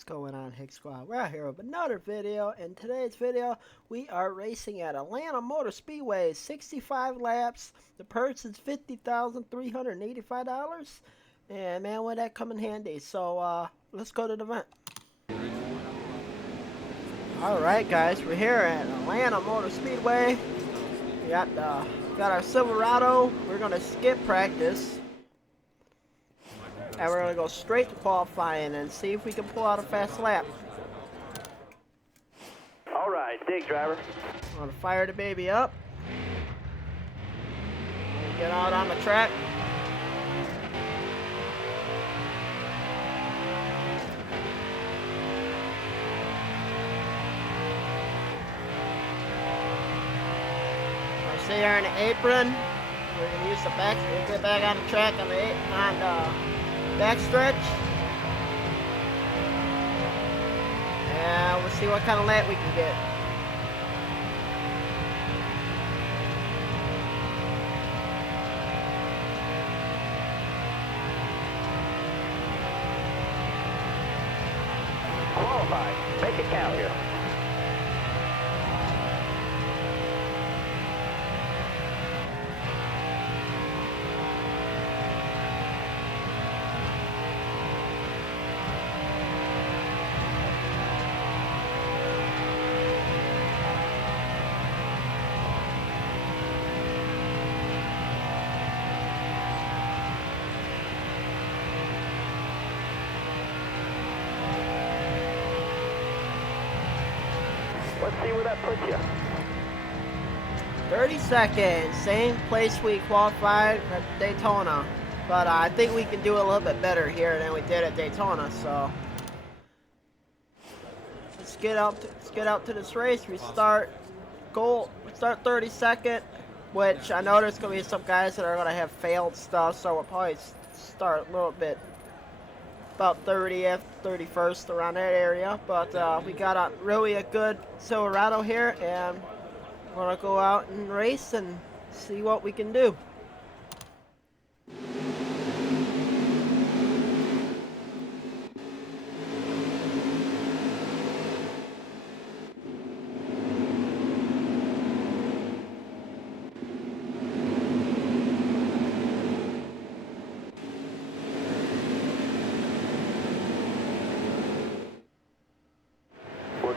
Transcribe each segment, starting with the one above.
What's going on, Hick Squad? We're out here with another video. In today's video, we are racing at Atlanta Motor Speedway, 65 laps. The purse is $50,385, and man, would that come in handy. So let's go to the event. All right, guys, we're here at Atlanta Motor Speedway. We got our Silverado. We're gonna skip practice. And we're going to go straight to qualifying and see if we can pull out a fast lap. All right, dig driver. I'm going to fire the baby up. Get out on the track. I'll stay here in the apron. We're going to use the back. We'll get back on the track on the back stretch, and we'll see what kind of lap we can get. Qualified. Make it count here. Let's see where that puts you. 30 seconds, same place we qualified at Daytona, but I think we can do a little bit better here than we did at Daytona. So let's get out to this race. We start 32nd, which I know there's gonna be some guys that are gonna have failed stuff, so we'll probably start a little bit about 30th, 31st, around that area. But we got a really good Silverado here, and we're gonna go out and race and see what we can do.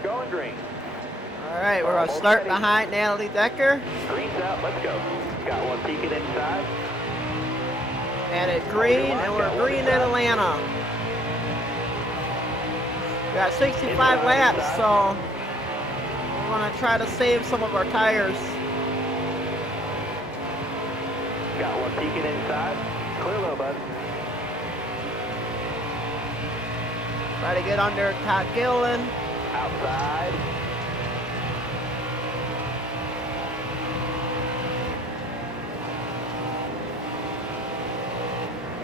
Going green. Alright, we're going to start behind Natalie Decker. Green's out, let's go. Got one peeking inside. And it's green, and we're green at Atlanta. We got 65 laps, so we're going to try to save some of our tires. Got one peeking inside. Clear low, bud. Try to get under Todd Gillen. Outside.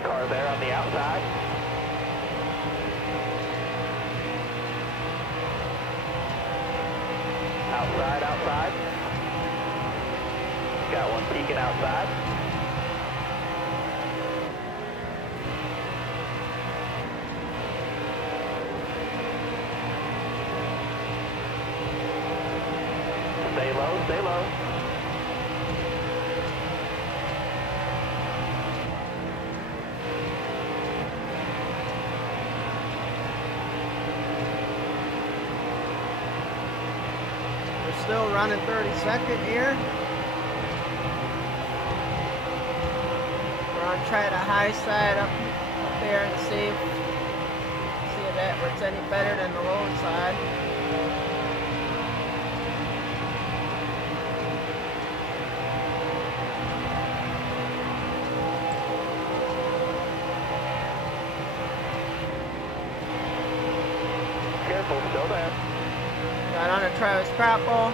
Car there on the outside. Outside. Got one peeking outside. Stay low. We're still running 32nd here. We're going to try the high side up there and see if that works any better than the low side. Still there. Got under Travis Crapple.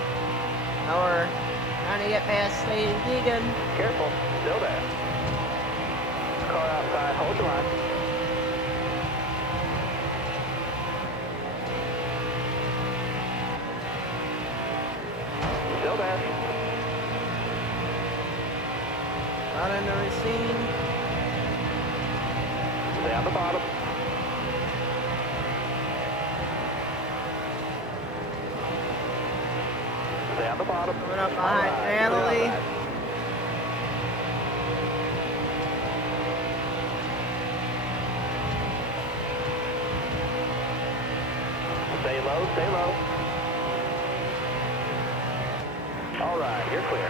Now we're trying to get past Steve Deegan. Careful, still there. Car outside, hold the line. Still there. Out in the Racine. Stay on the bottom. Stay on the bottom. Coming up behind Natalie. Stay low, stay low. All right, you're clear.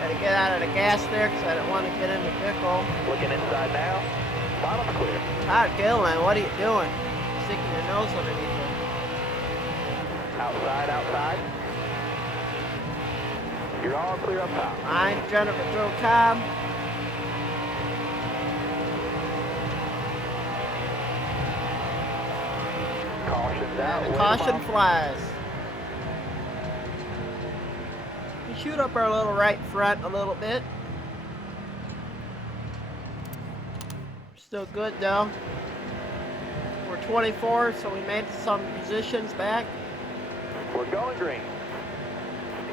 Had to get out of the gas there because I didn't want to get in the pickle. Looking inside now. Bottom's clear. Todd Gillen, what are you doing? Sticking your nose underneath it. Outside, outside. You're all clear up top. Behind Jennifer Joe Cobb. Caution down. And the caution flies. We shoot up our little right front a little bit. Still good though. We're 24, so we made some positions back. We're going green.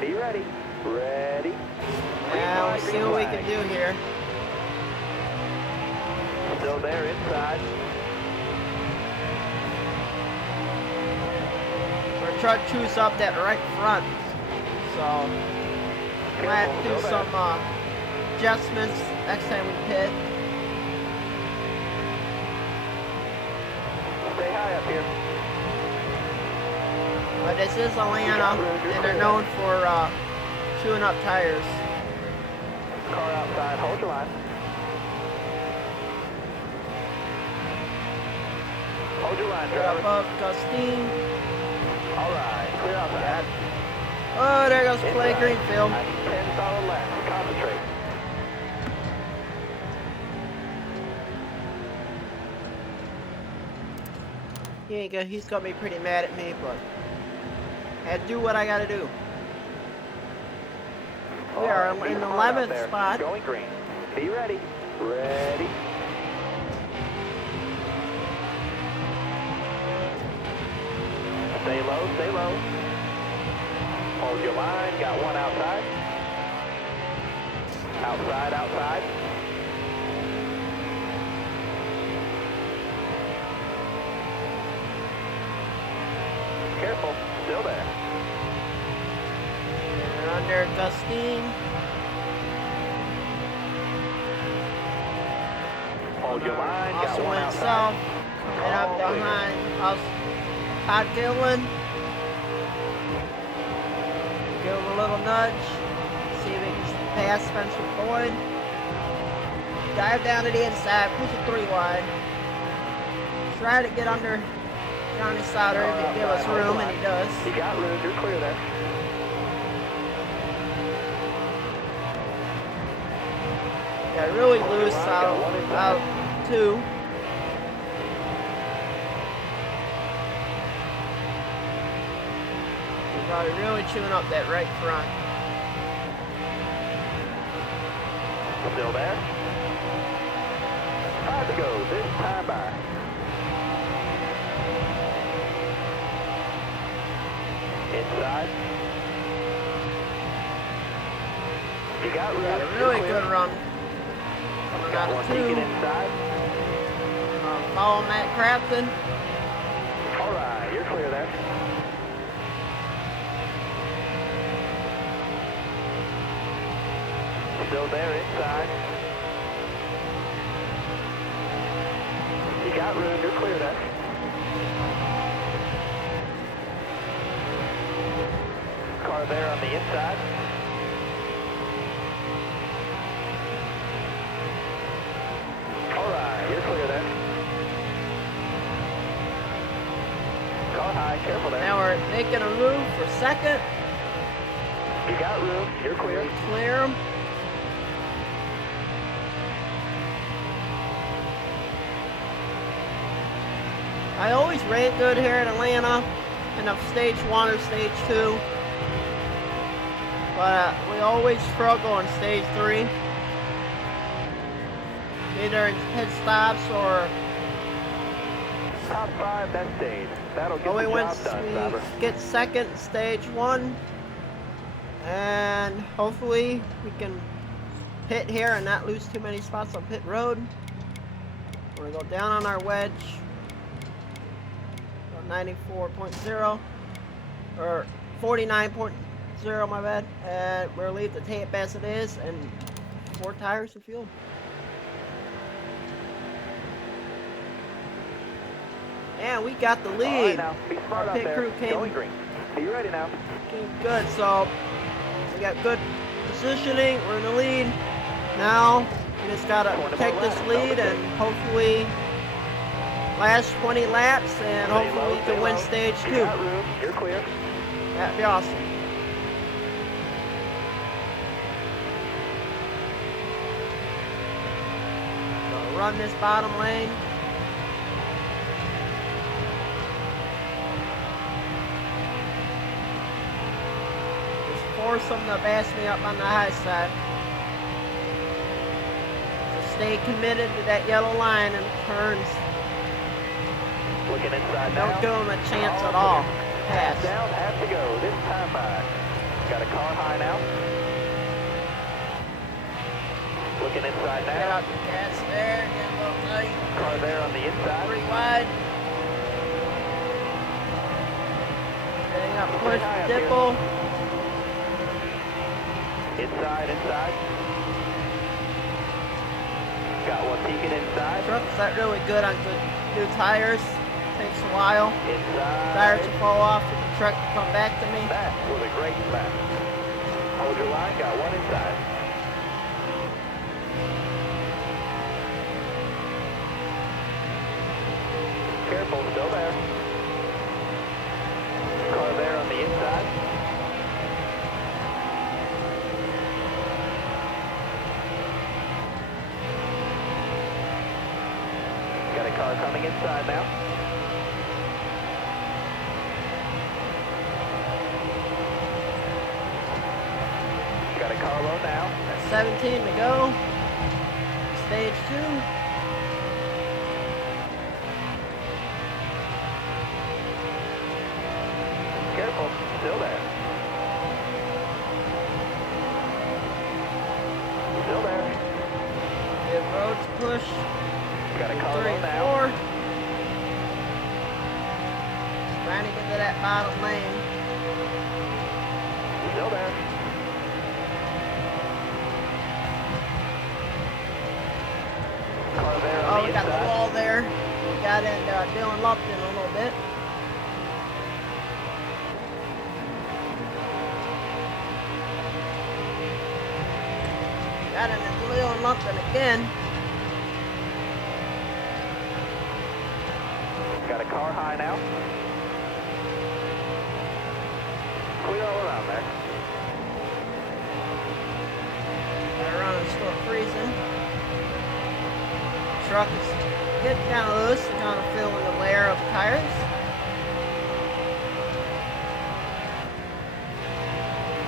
Be ready. Ready. Yeah, we'll see what we can do here. Still there inside. We're trying to choose up that right front. So, we might have to do some adjustments next time we pit. Stay high up here. But this is Atlanta, and they're known for chewing up tires. Car outside. Hold your line. Hold your line, Get driver. above Gustine. All right. Clear outside. Oh, there goes Clay Inside. Greenfield. I need 10 solid laps. Concentrate. He's gonna be pretty mad at me, but I had to do what I gotta do. We are All right, in the keep hard out 11th there. spot. Going green. Be ready. Ready. Stay low, stay low. Hold your line. Got one outside. Outside, outside. Careful. Still there. We're under Gustine. Hold your line. Got Also one went outside. south. Coming up All clear. behind us. Todd Gillen. Give him a little nudge. See if he can pass Spencer Boyd. Dive down to the inside. Push it 3 wide. Try to get under Johnny Sauter if he give us room, and he does. You got room. You're clear there. Yeah, really loose out 2. He's probably really chewing up that right front. Still there. 5 to go. This time by. Inside. You got room. Got a You're really clear. good run. Coming Got out one of peeking 2. inside. Follow Matt Crafton. All right, you're clear there. Still there inside. You got room. You're clear there. Car there on the inside. All right, you're clear there. Car high, careful there. Now we're making a move for second. You got room. You're clear. Clear him. I always rate good here in Atlanta in the stage 1 or stage 2. But we always struggle in stage 3. Either in pit stops or... Top 5, that stage. That'll get But we the went, job done, we Robert. get second in stage 1. And hopefully we can pit here and not lose too many spots on pit road. We're gonna go down on our wedge. 94.0. or 49.0, my bad. And we'll leave the tape as it is, and 4 tires and fuel. And we got the lead. All right, now, be smart Our out pit there. crew Going green. Be ready now. came good, so we got good positioning. We're in the lead. Now we just gotta take this lead and hopefully last 20 laps, and hopefully we can win stage 2. You got room. You're clear. That'd be awesome. So run this bottom lane. Just force them to pass me up on the high side. So stay committed to that yellow line and turns. Looking inside Don't now. give them a chance at all. Pass. Down, have to go. This time by. Got a car high now. Looking inside Get now. out the gas there. Get a little tight. Car there on the inside. Pretty wide. Getting up, push the dipple. Inside. Got one peeking inside. Truck's not really good on good new tires. Takes a while. Inside. Tires will fall off for the truck to come back to me. That was a great lap. Hold your line. Got one inside. Careful, still there. Car there on the inside. Got a car coming inside now. Got a car low now. Got 17 to go. Stage 2. Careful, still there. Still there. Good roads push. Got a car 3 low and now. 4. Trying to get to that bottom lane. Still there. Car there on Oh, the we got the inside. wall there. We got in Dylan Lupton a little bit. Got him in Dylan Lupton again. Got a car high now. Clear all around there. Gotta run and start freezing. Truck is getting kind of loose. We're kind of filling the layer of tires.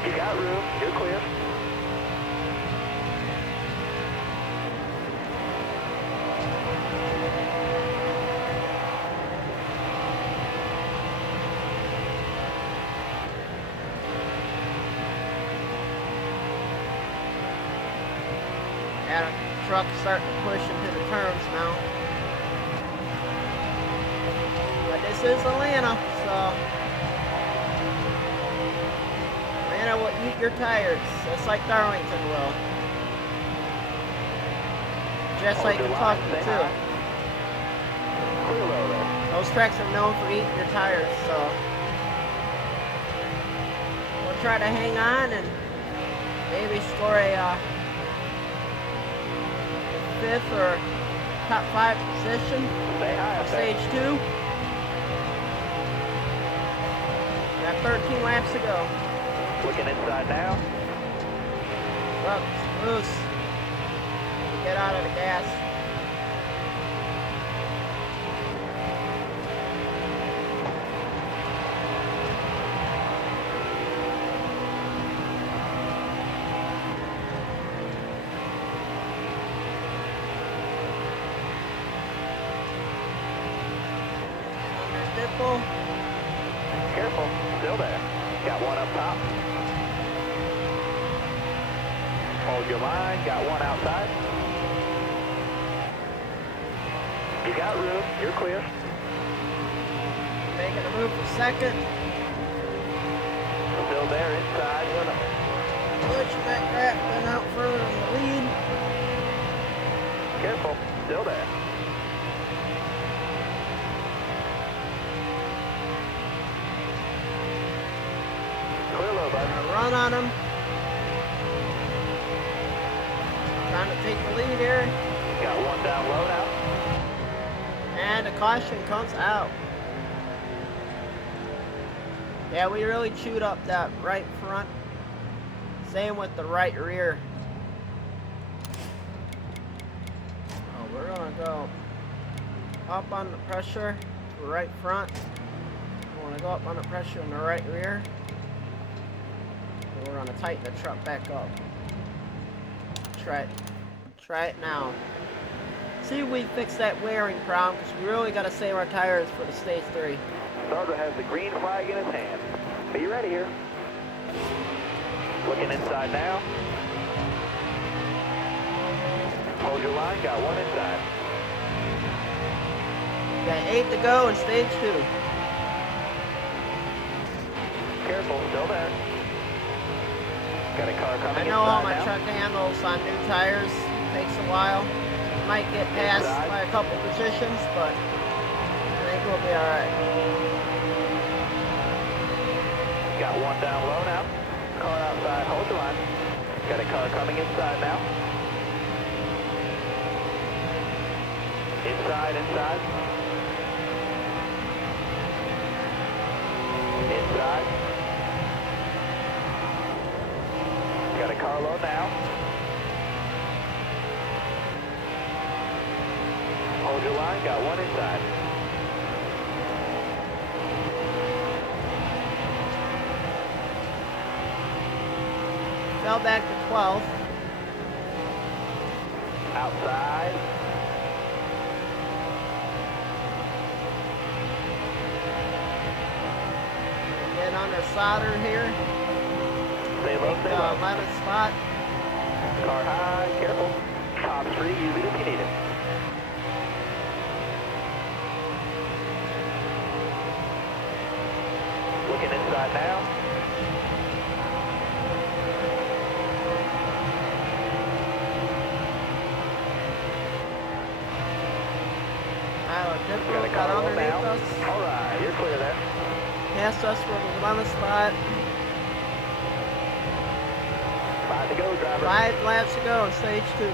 You got room. You're clear. Got a truck starting to push into the turns now. But this is Atlanta, so Atlanta will eat your tires, just like Darlington will. Just like Kentucky too. Clear low there. Those tracks are known for eating your tires, so we'll try to hang on and maybe score a 5th or top 5 position. Stay high up there. Stage 2. Got 13 laps to go. Looking inside now. Truck's loose. Get out of the gas. Dipple. Careful. Still there. Got one up top. Hold your line. Got one outside. You got room. You're clear. Making a move for second. Still there inside. Push back Crafton out further in the lead. Careful. Still there. Clear low, bud. Gonna run on him. Trying to take the lead here. Got one down low now. And a caution comes out. Yeah, we really chewed up that right front. Same with the right rear. Oh, we're gonna go up on the pressure to the right front. We wanna go up on the pressure in the right rear. And we're gonna tighten the truck back up. Try it now. See if we fix that wearing problem, because we really gotta save our tires for the stage 3. Starter has the green flag in his hand. Are you ready here? Looking inside now. Hold your line, got one inside. Got 8 to go in stage 2. Careful, still there. Got a car coming I know all my inside now. truck handles on new tires. Takes a while. Might get passed by a couple positions, but I think we'll be alright. Got one down low now. Car outside, hold your line. Got a car coming inside now. Inside. Inside. Got a car low now. Hold your line, got one inside. Fell back to 12th. Outside. Get under solder here. Stay low, Take stay the low. 11th spot. Car high, careful. Top 3, use it if you need it. Looking inside now. Got a Got car low underneath now. us. Alright, you're clear there. Passed us for the 11th spot. 5 to go, driver. 5 laps to go in stage 2.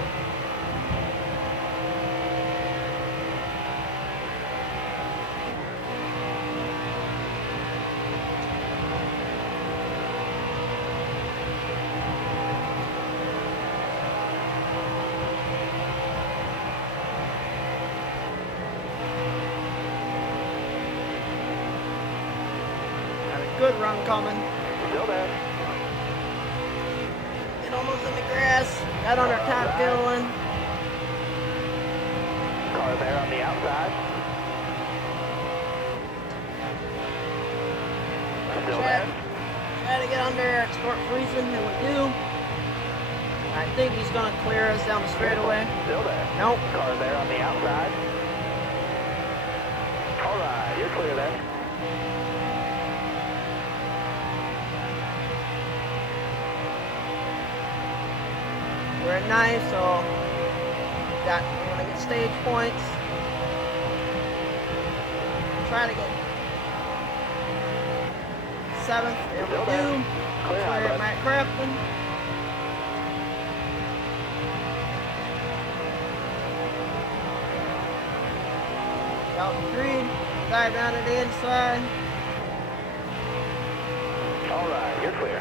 Good run coming. Still there. Get almost in the grass. Got under top Gillen. Car there on the outside. Still there. Try to get under. It's start freezing, and we do. I think he's going to clear us down the straightaway. Still there. Nope. Car there on the outside. Alright, you're clear there. We're at 9, so we're going to get stage points. Try to get 7th. There we Still do. there. Clear high, Clear bud. Matt Crafton. Dalton Green. Dive down to the inside. Alright, you're clear.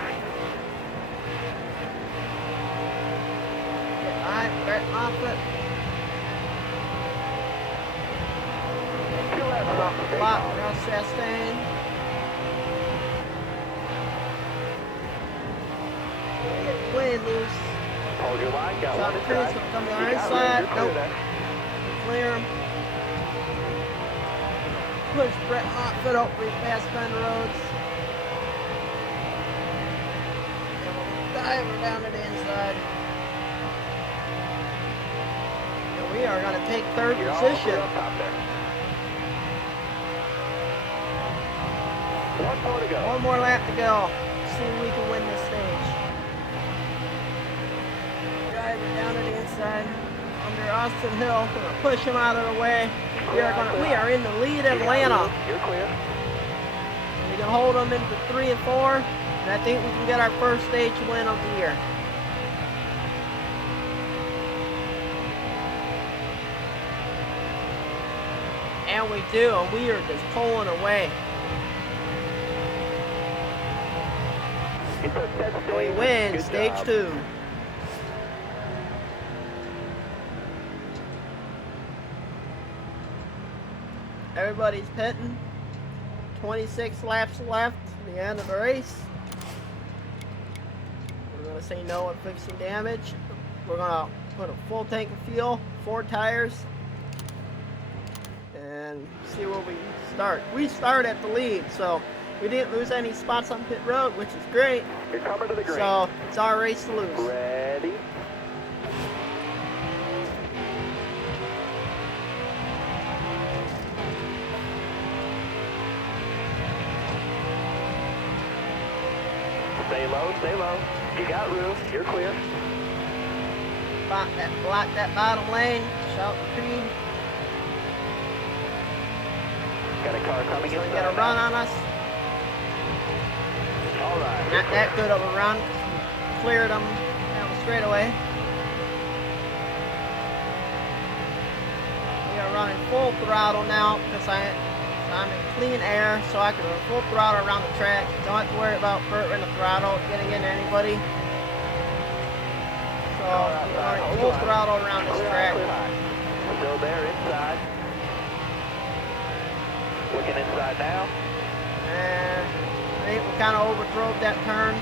Alright, Brett Moffett. 2 laps off the Block stage. Ross Chastain. We get way loose. Hold your line, got John one Creed's inside. gonna come to You our got inside. room, you're clear Nope. there. Clear him. Push Brett Moffett up pretty fast Ben Rhodes. And we'll dive her down to the inside. And we are gonna take 3rd You're all clear position. up top there. 1 more to go. 1 more lap to go. see if we can win this stage. Driver down to the inside. Under Austin Hill. Gonna push him out of the way. We are in the lead in Atlanta. You're clear. We can hold them into 3 and 4. And I think we can get our first stage win of the year. And we do, and we are just pulling away. You took that stage. We win Good stage job. 2. Everybody's pitting. 26 laps left to the end of the race. We're going to say no at fixing damage. We're going to put a full tank of fuel, 4 tires, and see where we start. We start at the lead, so we didn't lose any spots on pit road, which is great. You're coming to the green. So it's our race to lose. Ready? Stay low, stay low. You got room, you're clear. Block that bottom lane. Shout the creed. Got a car coming in. So you got a run on us. All right. Not that good of a run. We cleared them down the straightaway. We are running full throttle now because I'm in clean air, so I can run full throttle around the track. Don't have to worry about burping the throttle, getting into anybody. So we're running full throttle around this track. Still there inside. Looking inside now. And I think we kind of overdrove that turn.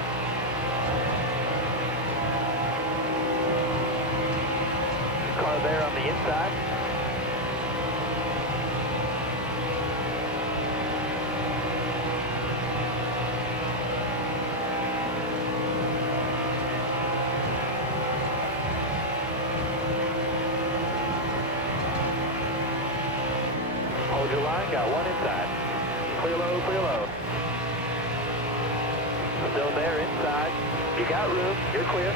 Car there on the inside. Hold your line, got one inside. Clear low, clear low. Still there inside. You got room, you're clear.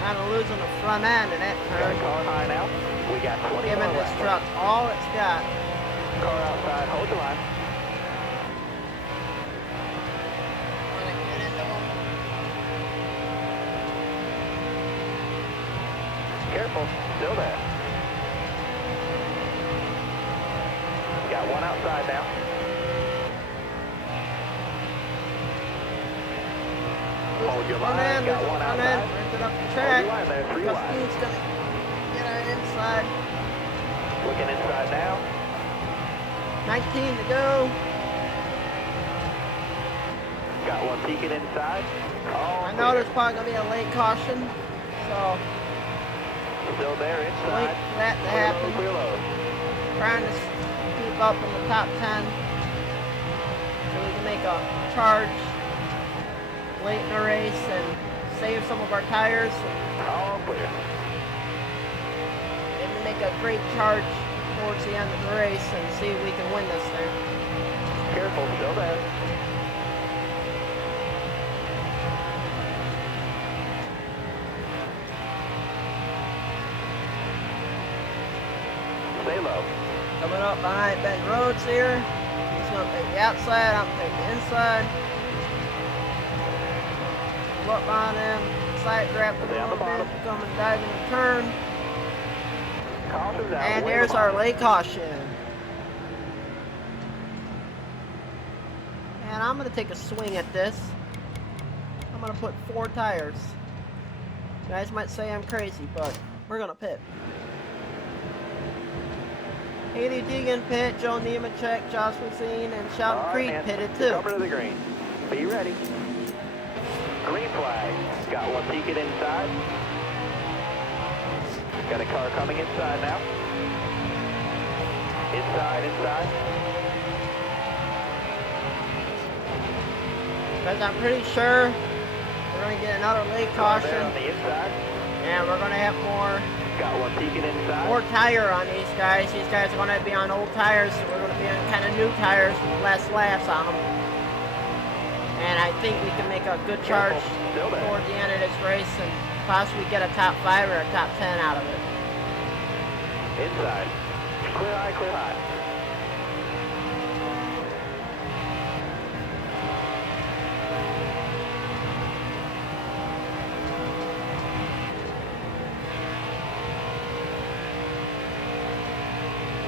Kind of losing the front end of that Got a turn. car high now. We got 20 Giving more this left. truck all it's got. Car outside, hold your line. Careful, still there. Got one outside now. Hold your line, got one outside. Brings it up the Hold track. your line there, 3 Because wide. he's gonna get our inside. Looking inside now. 19 to go. Got one peeking inside. All I know clear. there's probably gonna be a late caution, so Still there wait inside. for that to Clear low, happen. clear low. Trying to keep up in the top 10 so we can make a charge late in the race and save some of our tires. All clear. And to make a great charge towards the end of the race and see if we can win this thing. Careful, still there. Stay low. Coming up behind Ben Rhodes here. He's going to take the outside, I'm going to take the inside. Up on him, side grab a Down the little bit, bottom. coming diving the turn. Caution's out. And way there's our behind. late caution. And I'm going to take a swing at this. I'm going to put 4 tires. You guys might say I'm crazy, but we're going to pit. Haley Deegan pit, Joe Nemechek, Josh Racine, and All Sheldon right, Creek man. pitted You're too. coming to the green. Be ready. Green flag. Got one peeking inside. Got a car coming inside now. Inside, inside. Because I'm pretty sure we're going to get another late caution. On the inside. And we're going to have Got one peeking inside. more tire on these guys. These guys are going to be on old tires, so we're going to be on kind of new tires with less laps on them. And I think we can make a good charge toward the end of this race and possibly get a top 5 or a top 10 out of it. Inside. Clear high, clear high.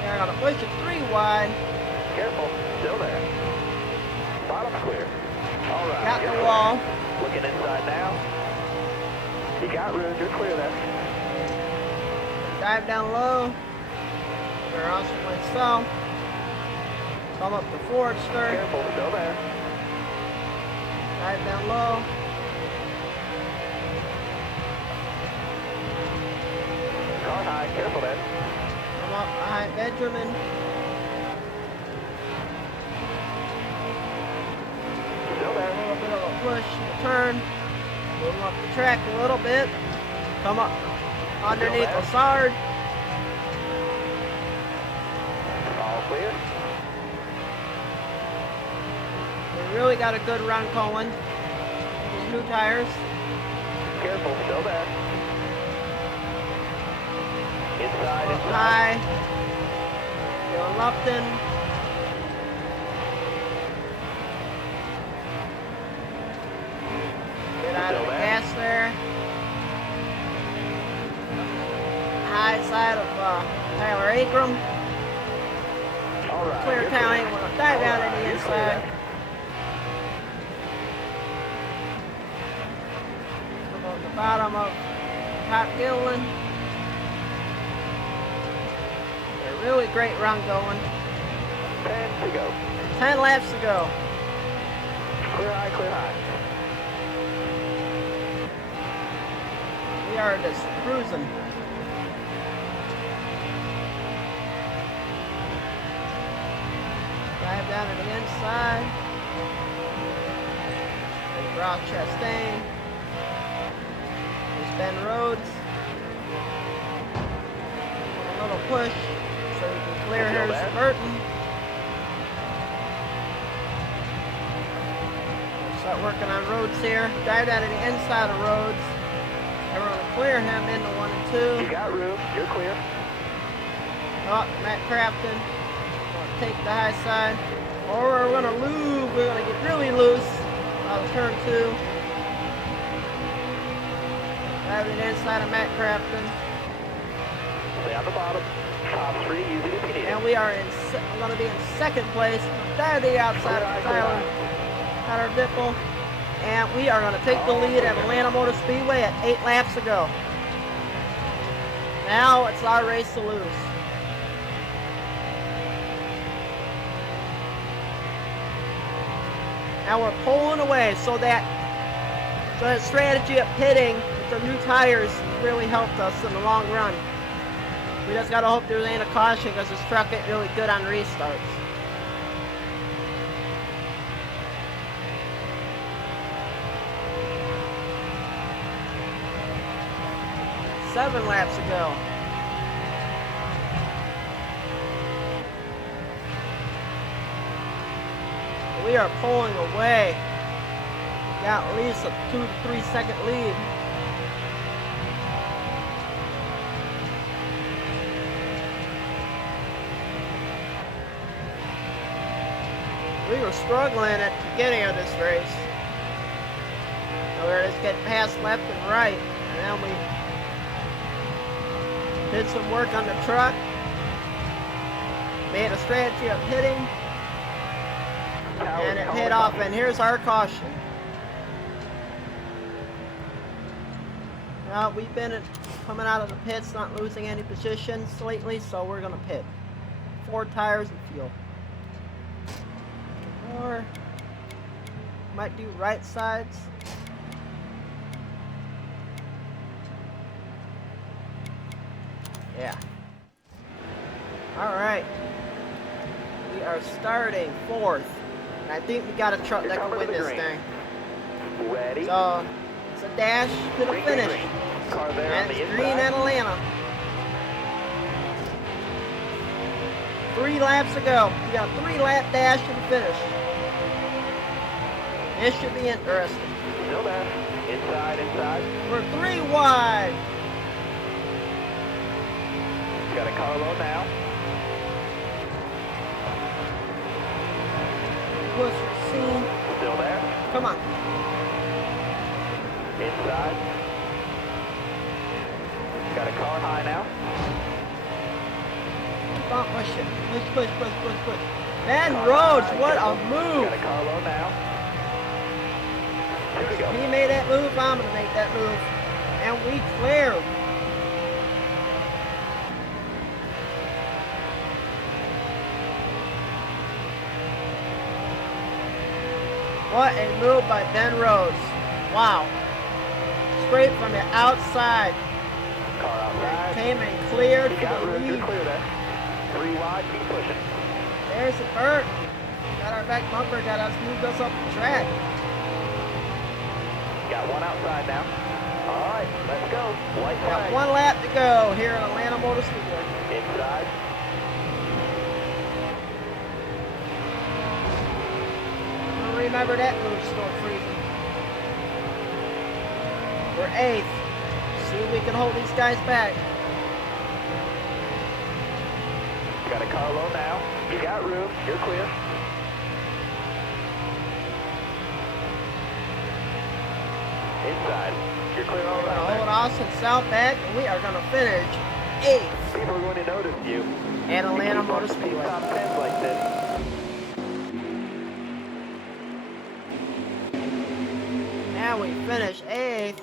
We're going to push it 3 wide. Careful, still there. Bottom's clear. All right. Got the wall. Looking inside now. You got room, you're clear there. Dive down low. We're also going south. Come up to Forester. Careful, still there. Dive down low. Car high, careful there. Come up behind Benjamin. Still A there. little bit of a push and a turn. Move up the track a little bit. Come up underneath Lassard. All clear. We really got a good run going. These new tires. Careful, still there. Inside, Up inside. high. Feeling Lupton. Get out of the gas there. High side of Tyler Akram. All right. Clear you're counting. clear. We're going to dive down All to right, the you're clear inside. there. We're going to the bottom of Top Gilliland. A really great run going. 10 to go. 10 laps to go. Clear high, clear high. We are just cruising. Dive down to the inside. There's Ross Chastain. There's Ben Rhodes. A little push so we can clear Still there. Harrison Burton. We'll start working on Rhodes here. Dive down to the inside of Rhodes. And we're going to clear him into 1 and 2. You got room, you're clear. Oh, Matt Crafton. Gonna take the high side. Or we're gonna lose. We're gonna get really loose out of turn 2. Driving it inside of Matt Crafton. Stay on the bottom. Top 3, easy if you need it. And we are in. We're gonna be in second place. Dive to the outside of Tyler Bippel. And we are gonna take the lead at Atlanta Motor Speedway at 8 laps to go. Now it's our race to lose. Now we're pulling away, so that strategy of pitting with the new tires really helped us in the long run. We just gotta hope there ain't a caution because this truck ain't really good on restarts. Seven laps to go. We are pulling away. Got at least a 2 to 3 second lead. We were struggling at the beginning of this race. We were just getting past left and right. And then we did some work on the truck. Made a strategy of hitting. And it paid off, and here's our caution. Now, we've been coming out of the pits, not losing any positions lately, so we're going to pit. 4 tires and fuel. Or might do right sides. Yeah. All right. We are starting 4th. And I think we got a truck that can win this thing. Ready. So, it's a dash to the finish. Car there And on the it's green inside. Atlanta. 3 laps to go. We got a 3-lap dash to the finish. This should be interesting. Still there. Inside. We're 3 wide. Got a car low now. Push for scene. Still there. Come on. Inside. Got a car high now. Keep on pushing. Push. Ben Rhodes, what a move. Got a car low now. 2 to go. He made that move, I'm going to make that move. And we clear. What a move by Ben Rhodes. Wow. Straight from the outside. Car outside. Came and cleared You for got the room. You're lead. clear there. 3 wide. Keep pushing. There's the Burt. Got our back bumper, got us moved us up the track. Got one outside now. All right, let's go. White Got flag. 1 lap to go here at Atlanta Motor Speedway. Inside. Remember that move, Storm Freezing. We're 8th. See if we can hold these guys back. Got a car low now. You got room. You're clear. Inside. You're clear all We're going to around hold there. Austin South back, and we are going to finish 8th People are going to notice you. at Atlanta Motor These Speedway. top 10s like this. And we finish 8th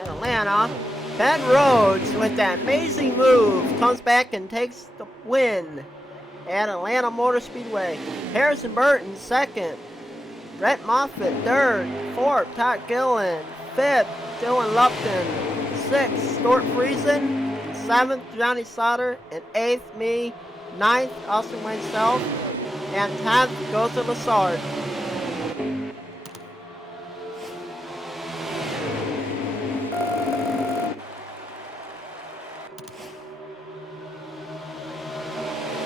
at Atlanta. Ben Rhodes, with that amazing move, comes back and takes the win at Atlanta Motor Speedway. Harrison Burton, 2nd. Brett Moffitt, 3rd. 4th, Todd Gillen. 5th, Dylan Lupton. 6th, Stuart Friesen. 7th, Johnny Sauter. And 8th, me. 9th, Austin Wayne Self. And 10th goes to Lassard.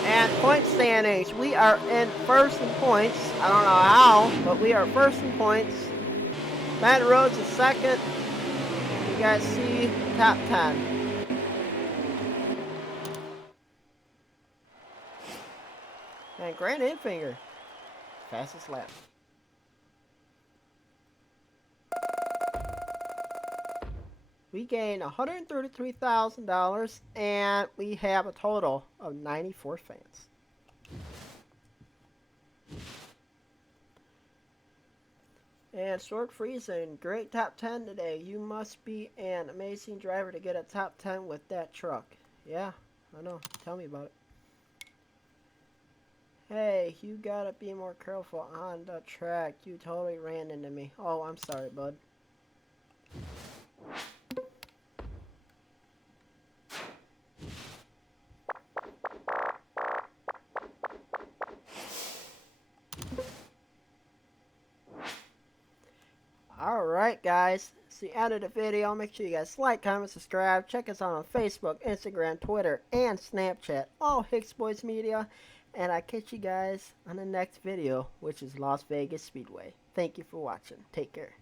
And point standings, we are in first in points. I don't know how, but we are first in points. Matt Rhodes is 2nd. You guys see top 10. And Grant Infinger, fastest lap. We gained $133,000 and we have a total of 94 fans. And Short Friesen, great top 10 today. You must be an amazing driver to get a top 10 with that truck. Yeah, I know. Tell me about it. Hey, you gotta be more careful on the track. You totally ran into me. Oh, I'm sorry, bud. Alright guys, it's the end of the video. Make sure you guys like, comment, subscribe. Check us out on Facebook, Instagram, Twitter, and Snapchat. All Hicks Boys Media. And I catch you guys on the next video, which is Las Vegas Speedway. Thank you for watching. Take care.